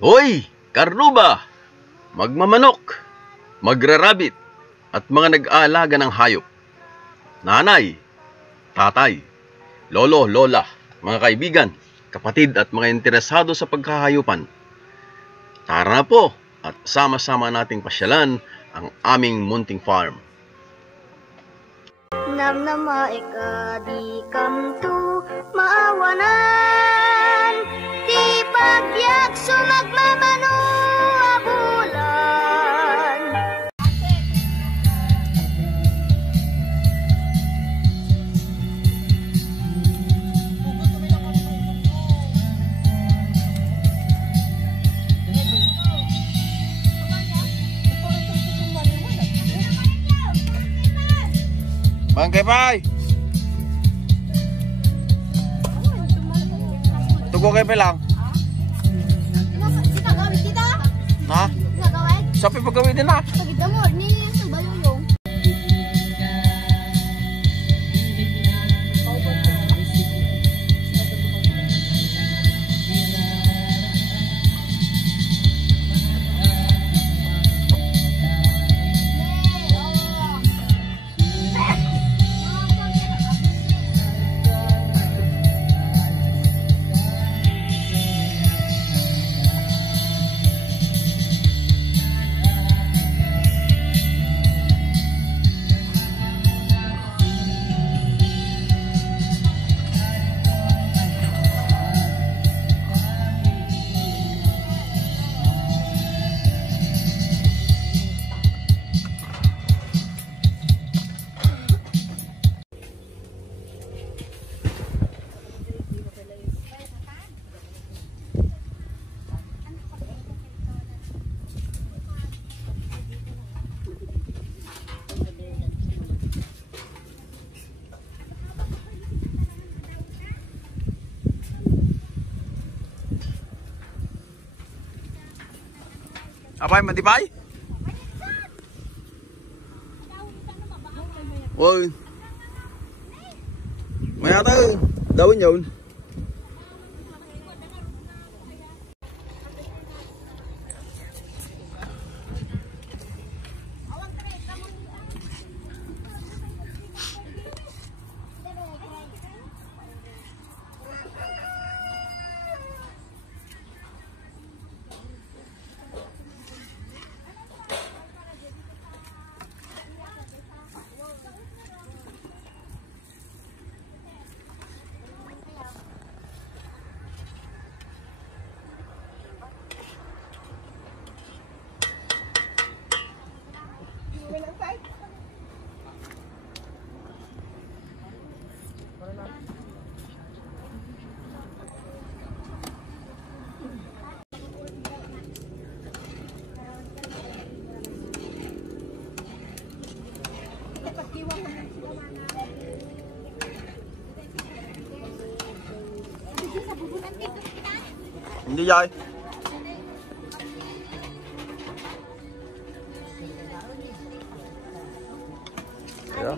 Hoy, karnuba, magmamanok, magrarabit, at mga nag-aalaga ng hayop. Nanay, tatay, lolo, lola, mga kaibigan, kapatid at mga interesado sa pagkahayupan. Tara na po at sama-sama nating pasyalan ang aming munting farm. Namnama di kamtu maawanan, di pagyak sumagmamano abulan. Bangkay Pai. Tugo kay lang. Sinagawin kita? Ha? Sinagawin? Sapi pagawin din na. Pagkita mo, ni yung balulong. Apay Matipay? Ôi. Mày ata đâu nhụn. Đi rồi. Đó.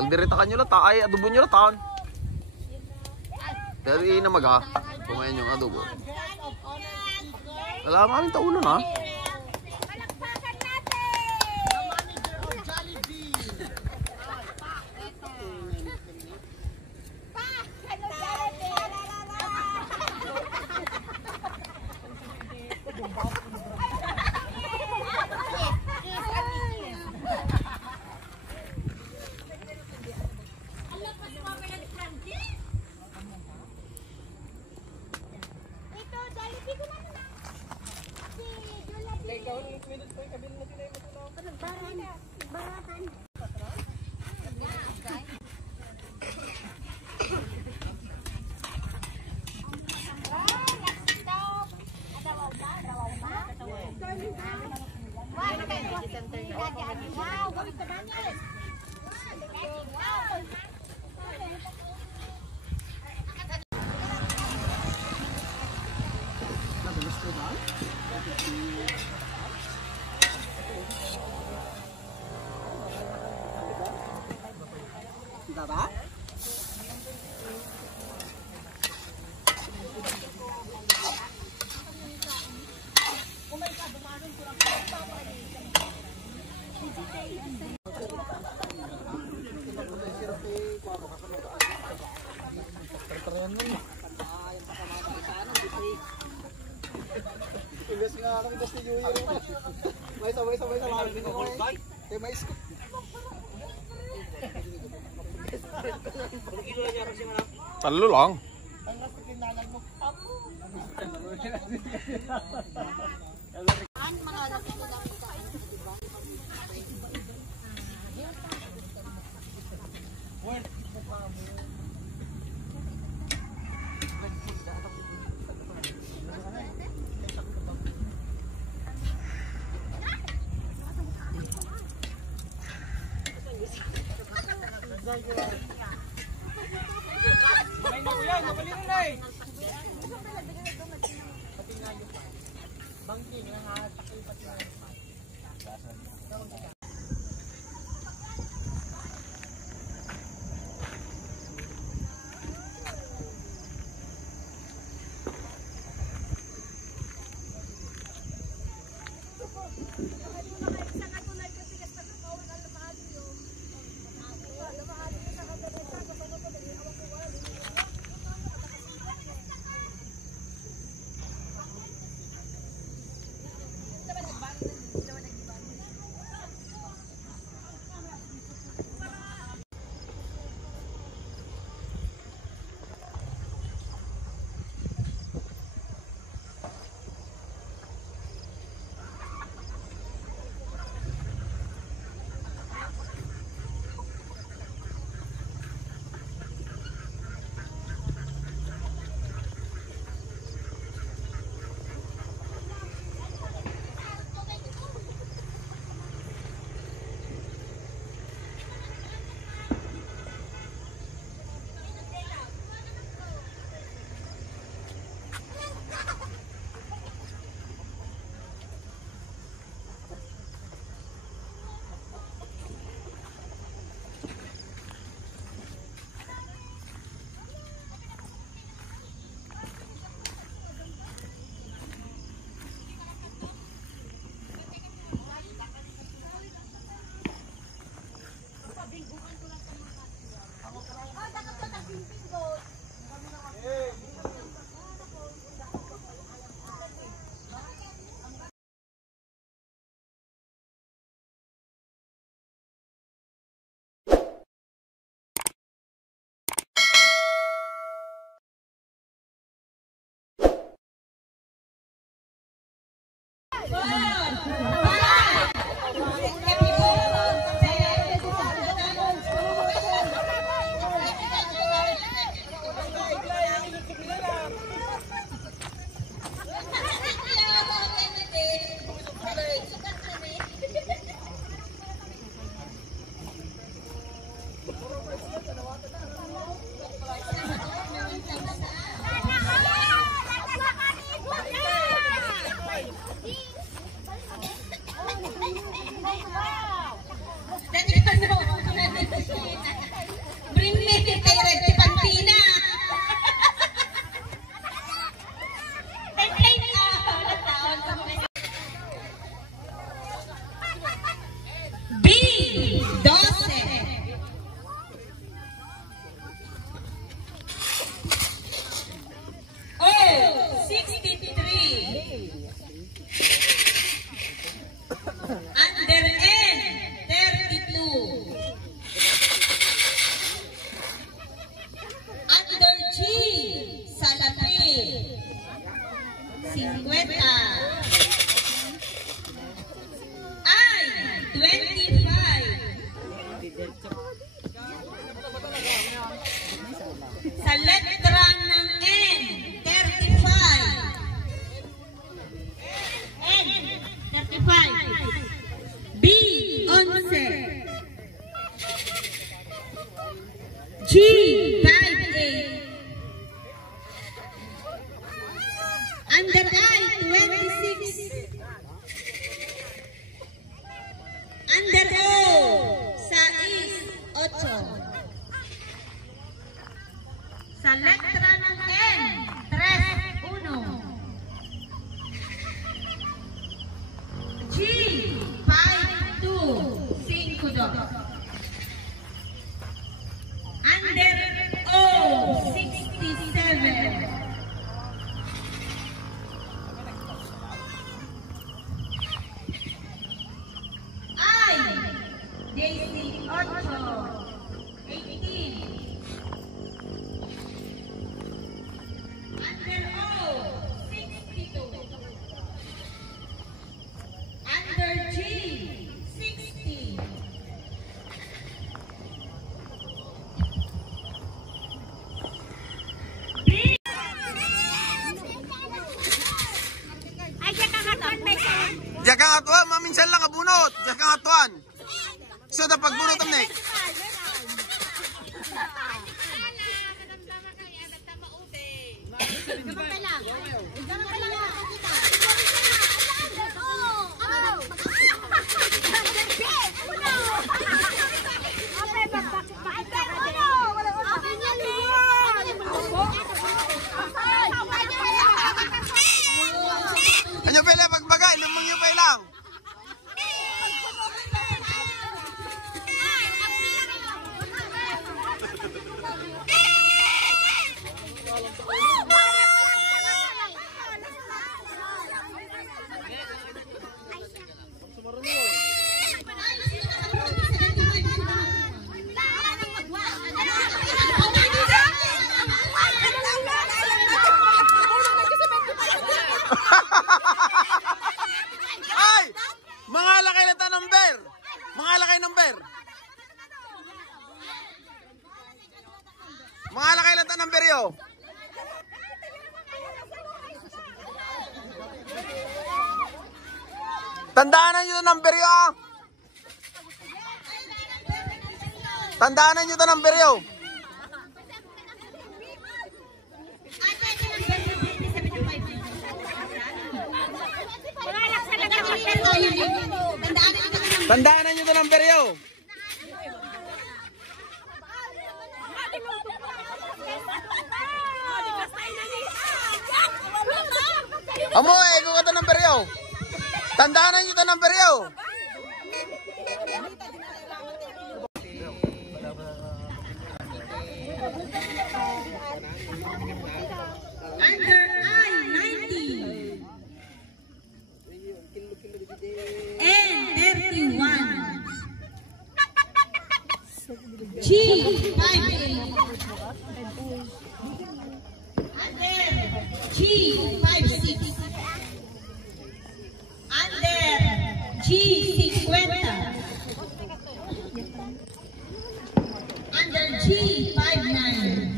kaldereta kanyo la ta ay adobo nyo la taon. Dari na maga, kumain yung adobo. Wala maraming taunan ha. Ibas nga ako, ibas ni Yuyo rin. May sabay sa lalim din ako eh. Kaya may scoop. Talo lang. 12. O, 63. Under N, 32. Under G, Salapi, 50. I, 25. Sa letra ng N, 35. N, 35. B, 11. G, 58. Under I, 26. Under O, 6, 8. Sa letra ng N, 3, 1. G, 5, 2, 5, 2. Under O, 67. I, JC, 8, 18. Under O, 62. Under G, 60. Diyan kang atuan, maminsan lang abunot. Diyan kang atuan. So, na pagbunot ang neck. Ano pala pagbagay? Lumang nyo pa ilang. Ay! Mga lakay na ta number. Mga lakay number. Mga lakay na ta number yo. Tandaan nyo ito number yo. Tandaan nyo ito number yo. Tandaan nyo ito number yo. Amo eh, kung ito number yo. Tandaan nyo ito number yo. Under I, 90. N, 31. G, 58. Under G, 56. Under G, 50. Under G, 59.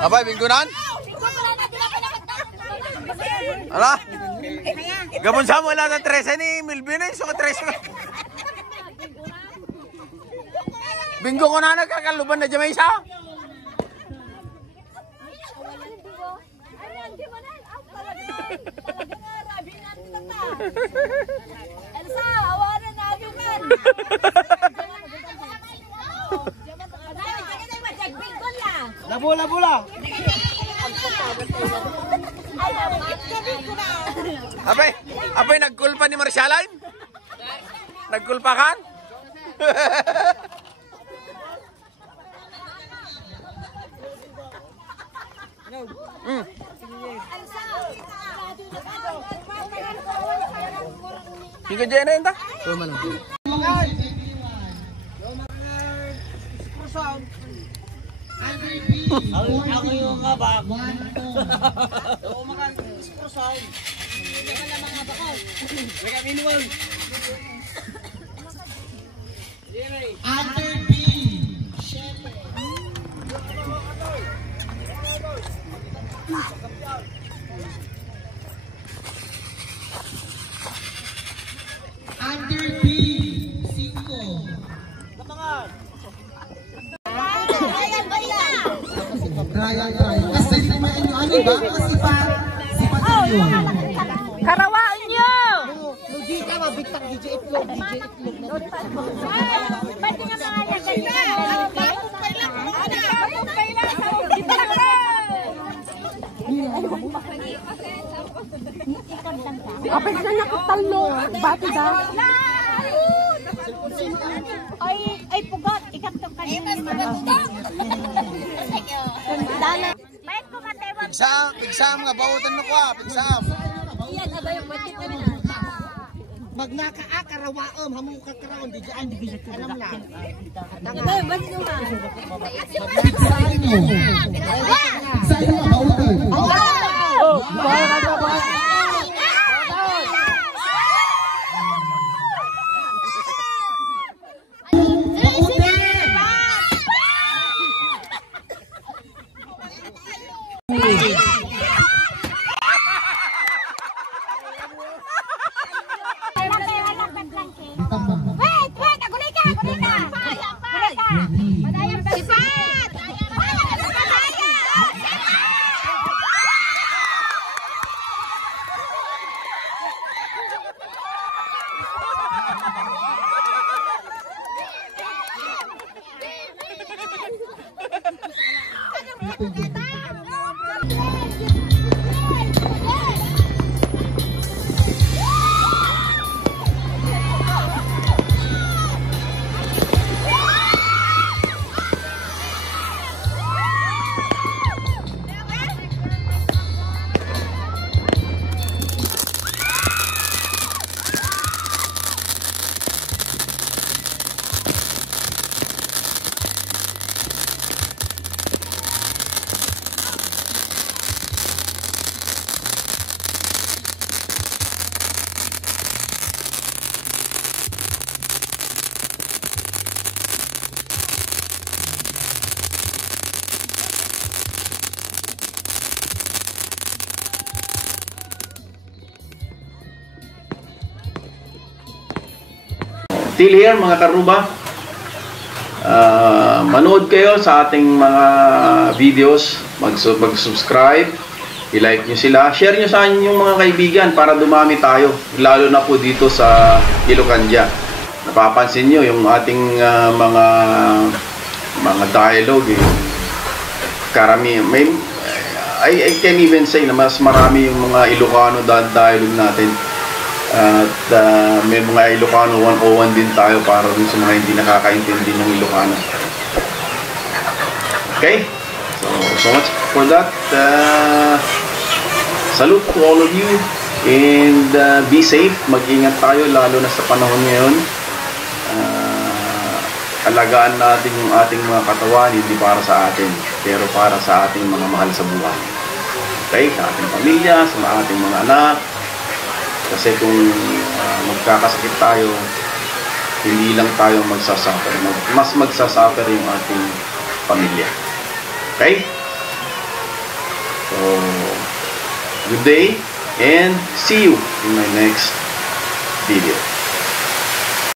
Abay, binggunan? Ala? Gabon sa mo lang ng 13 ni Milvin eh. So, 13 ka. Binggo ko na nagkakaluban na dyan may isa. Elsa, awanan namin man. Labo-labo. Abay, nagkulpa ni Marshaline? Nagkulpa kan? Hingga dyan na yun ta? Ako yung kabak. Oo, makan. Sound. Wala minuman. After B. Under B. 5. Kasi kumain nyo ano ba? Kasi sipat nyo. Karawaan nyo! Lugi ka, mabigtak DJ Itlog. Pwede nga mga yan ganyan. Bagong kailang mo na! Bagong kailang! Dito lang ka! Kapag na nakatalo, bati ba? Ay, pugot. Ikatong kanina ni Mama. Bayad ko ka, Tewa. Pigsam nga, bautan mo ko ah, pigsam. Iyan, abay, batik ka rin. Magnaka-akarawaom, hamong kakaraon, di dyan, di bisit ka alam lang. Abay, batik mo nga. Saan nyo? Saan nyo ang bautan? Wait, agulay ka. Madayang sifat. Still here mga karuba, manood kayo sa ating mga videos, mag-subscribe, i-like nyo sila, share nyo sa inyong mga kaibigan para dumami tayo, lalo na po dito sa Ilocandia. Napapansin nyo yung ating mga dialogue, karami, I can even say na mas marami yung mga Ilocano dialogue natin. At may mga Ilocano 101 din tayo para dun sa mga hindi nakakaintindi ng Ilocano. Okay? So much for that. Salute to all of you and be safe. Mag-ingat tayo lalo na sa panahon ngayon. Alagaan natin yung ating mga katawan, hindi para sa atin, pero para sa ating mga mahal sa buhay. Okay? Sa ating pamilya, sa ating mga anak. Kasi kung magkakasakit tayo, hindi lang tayo magsasuffer. Mas magsasuffer yung ating pamilya. Okay? So, good day and see you in my next video.